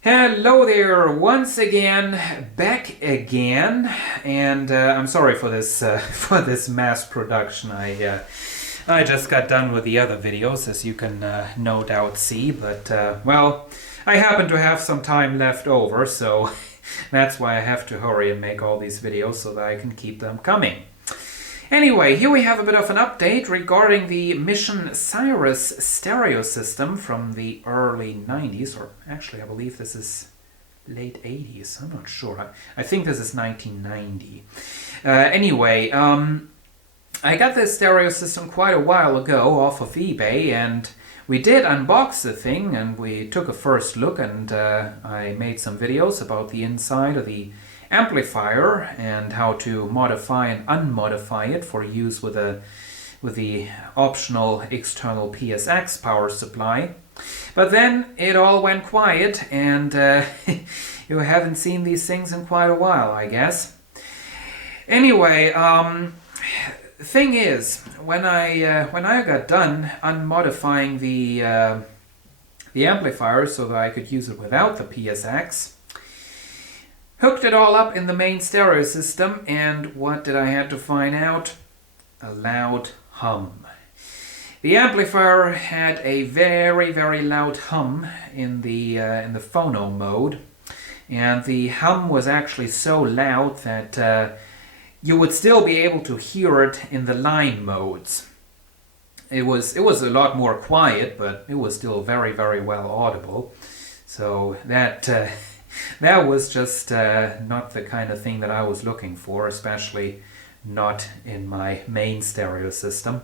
Hello there, once again, back again, and I'm sorry for this for this mass production. I just got done with the other videos, as you can no doubt see, but well, I happen to have some time left over, so that's why I have to hurry and make all these videos so that I can keep them coming. Anyway, here we have a bit of an update regarding the Mission Cyrus stereo system from the early 90s, or actually I believe this is late 80s, I'm not sure. I think this is 1990. Anyway, I got this stereo system quite a while ago off of eBay, and we did unbox the thing and we took a first look, and I made some videos about the inside of the amplifier and how to modify and unmodify it for use with the optional external PSX power supply. But then it all went quiet, and you haven't seen these things in quite a while, I guess. Anyway, thing is, when I got done unmodifying the amplifier so that I could use it without the PSX, hooked it all up in the main stereo system, and what did I have to find out? A loud hum. The amplifier had a very, very loud hum in the phono mode, and the hum was actually so loud that you would still be able to hear it in the line modes. It was a lot more quiet, but it was still very, very well audible. So that was just not the kind of thing that I was looking for, especially not in my main stereo system.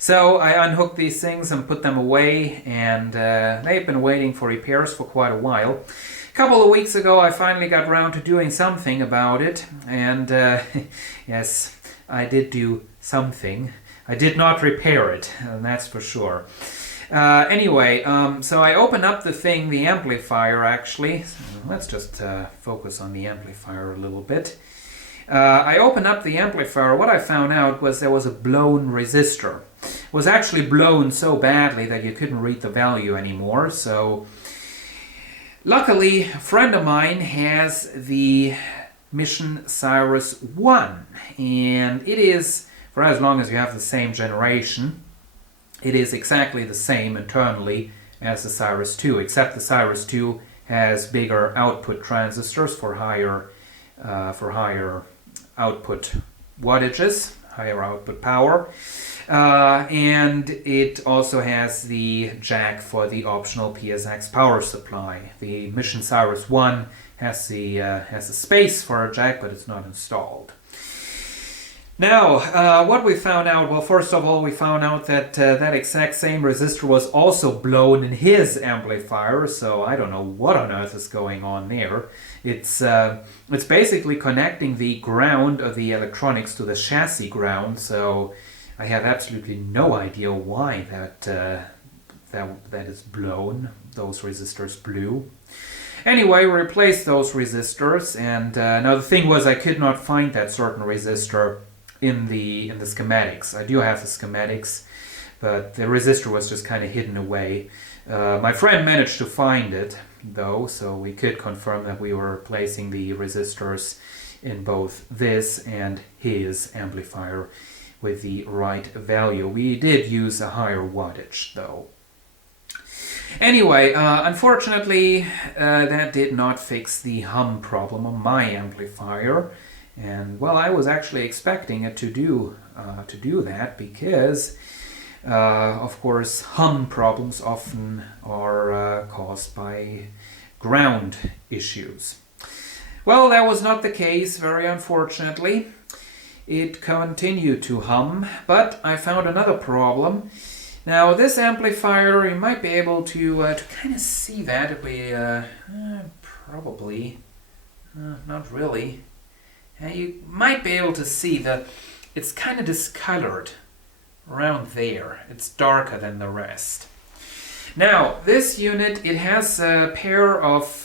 So I unhooked these things and put them away, and they've been waiting for repairs for quite a while. A couple of weeks ago I finally got around to doing something about it, and yes, I did do something. I did not repair it, and that's for sure. Anyway, so I opened up the amplifier actually. So let's just focus on the amplifier a little bit. I opened up the amplifier. What I found out was there was a blown resistor. It was actually blown so badly that you couldn't read the value anymore. So luckily, a friend of mine has the Mission Cyrus 1, and it is, for as long as you have the same generation, it is exactly the same internally as the Cyrus 2, except the Cyrus 2 has bigger output transistors for higher output wattages, higher output power, and it also has the jack for the optional PSX power supply. The Mission Cyrus 1 has the space for a jack, but it's not installed. Now, what we found out, well, first of all, we found out that that exact same resistor was also blown in his amplifier, so I don't know what on earth is going on there. It's basically connecting the ground of the electronics to the chassis ground, so I have absolutely no idea why that is blown. Those resistors blew. Anyway, we replaced those resistors, and now the thing was I could not find that certain resistor in the schematics. I do have the schematics, but the resistor was just kind of hidden away. My friend managed to find it though, so we could confirm that we were replacing the resistors in both this and his amplifier with the right value. We did use a higher wattage though. Anyway, unfortunately that did not fix the hum problem on my amplifier. And well, I was actually expecting it to do that, because of course hum problems often are caused by ground issues. Well, that was not the case, very unfortunately. It continued to hum, but I found another problem. Now this amplifier, you might be able to kind of see that if we probably not really. You might be able to see that it's kind of discolored around there. It's darker than the rest. Now, this unit, it has a pair of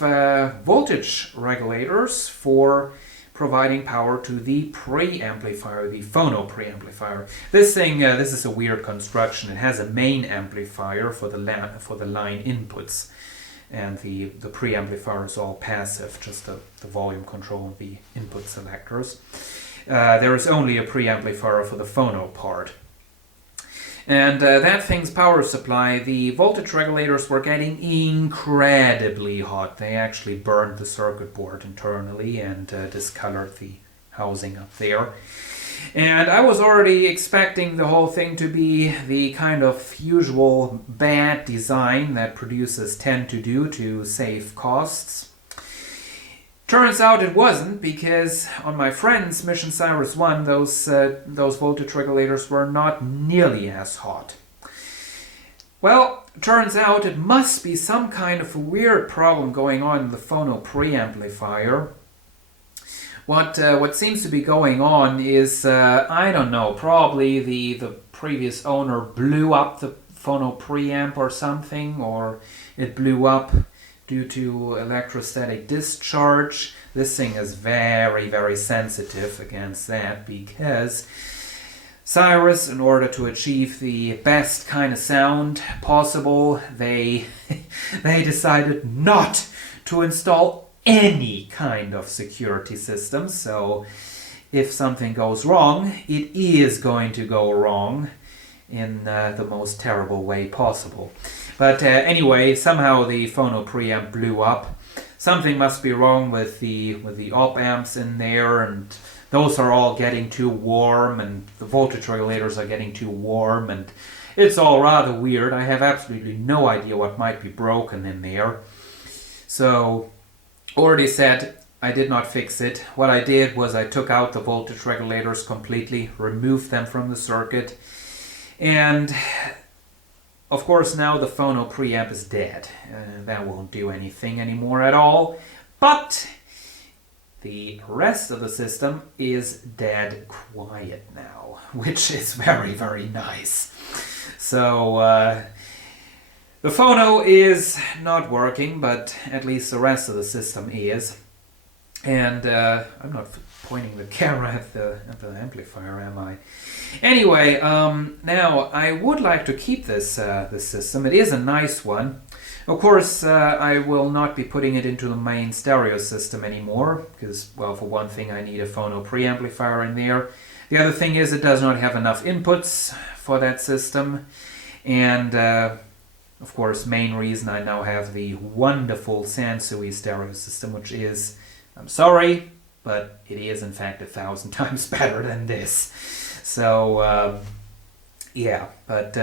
voltage regulators for providing power to the preamplifier, the phono preamplifier. This thing, this is a weird construction. It has a main amplifier for the line inputs. and the preamplifier is all passive, just the volume control and the input selectors. There is only a preamplifier for the phono part. And that thing's power supply, the voltage regulators were getting incredibly hot. They actually burned the circuit board internally and discolored the housing up there. And I was already expecting the whole thing to be the kind of usual bad design that producers tend to do to save costs. Turns out it wasn't, because on my friend's Mission Cyrus 1, those voltage regulators were not nearly as hot. Well, turns out it must be some kind of a weird problem going on in the phono preamplifier. What seems to be going on is, I don't know, probably the previous owner blew up the phono preamp or something, or it blew up due to electrostatic discharge. This thing is very, very sensitive against that, because Cyrus, in order to achieve the best kind of sound possible, they decided not to install any kind of security system. So if something goes wrong, it is going to go wrong in the most terrible way possible. But anyway, somehow the phono preamp blew up. Something must be wrong with the op amps in there, and those are all getting too warm, and the voltage regulators are getting too warm, and it's all rather weird. I have absolutely no idea what might be broken in there. So, already said, I did not fix it. What I did was I took out the voltage regulators completely, removed them from the circuit, and of course now the phono preamp is dead. That won't do anything anymore at all. But the rest of the system is dead quiet now, which is very, very nice. So the phono is not working, but at least the rest of the system is. And I'm not pointing the camera at the amplifier, am I? Anyway, now I would like to keep this system. It is a nice one. Of course, I will not be putting it into the main stereo system anymore, because, well, for one thing, I need a phono preamplifier in there. The other thing is it does not have enough inputs for that system. And, of course, main reason I now have the wonderful Sansui stereo system, which is, I'm sorry, but it is in fact 1,000 times better than this. So, yeah, but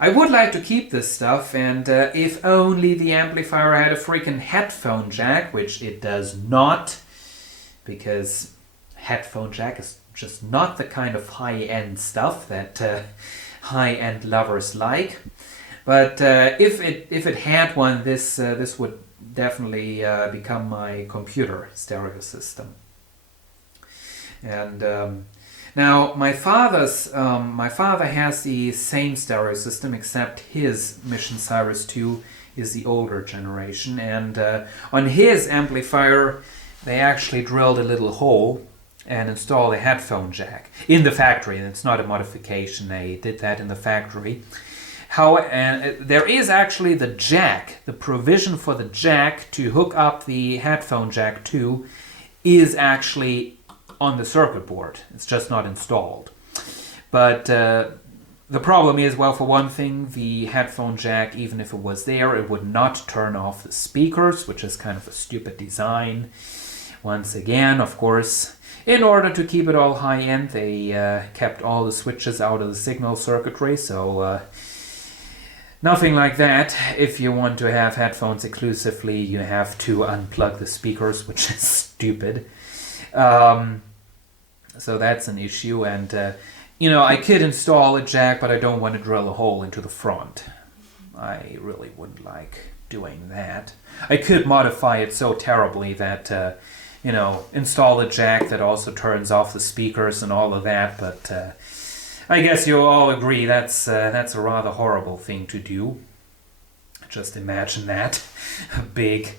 I would like to keep this stuff, and if only the amplifier had a freaking headphone jack, which it does not, because headphone jack is just not the kind of high-end stuff that high-end lovers like. But if it had one, this would definitely become my computer stereo system. And now my father has the same stereo system, except his Mission Cyrus 2 is the older generation, and on his amplifier they actually drilled a little hole and installed a headphone jack in the factory, and it's not a modification. They did that in the factory. And there is actually the jack, the provision for the jack to hook up the headphone jack to is actually on the circuit board. It's just not installed. But the problem is, well, for one thing, the headphone jack, even if it was there, it would not turn off the speakers, which is kind of a stupid design. Once again, of course, in order to keep it all high-end, they kept all the switches out of the signal circuitry, so nothing like that. If you want to have headphones exclusively, you have to unplug the speakers, which is stupid. So that's an issue, and you know, I could install a jack, but I don't want to drill a hole into the front. I really wouldn't like doing that. I could modify it so terribly that you know, install a jack that also turns off the speakers and all of that, but I guess you'll all agree that's a rather horrible thing to do. Just imagine that. A big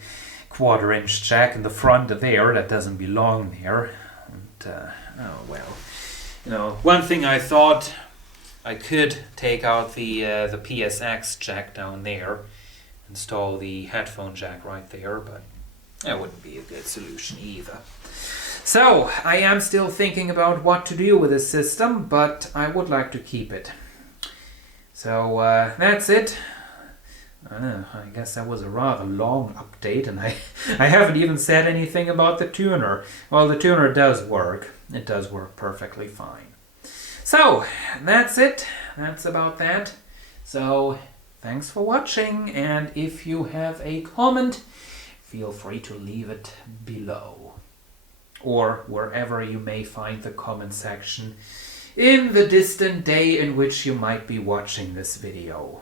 quarter-inch jack in the front of there that doesn't belong there. And, oh well. You know, one thing I thought I could take out the PSX jack down there, install the headphone jack right there, but that wouldn't be a good solution either. So, I am still thinking about what to do with this system, but I would like to keep it. So, that's it. I guess that was a rather long update, and I haven't even said anything about the tuner. Well, the tuner does work. It does work perfectly fine. So, that's it. That's about that. So, thanks for watching, and if you have a comment, feel free to leave it below. Or wherever you may find the comment section in the distant day in which you might be watching this video.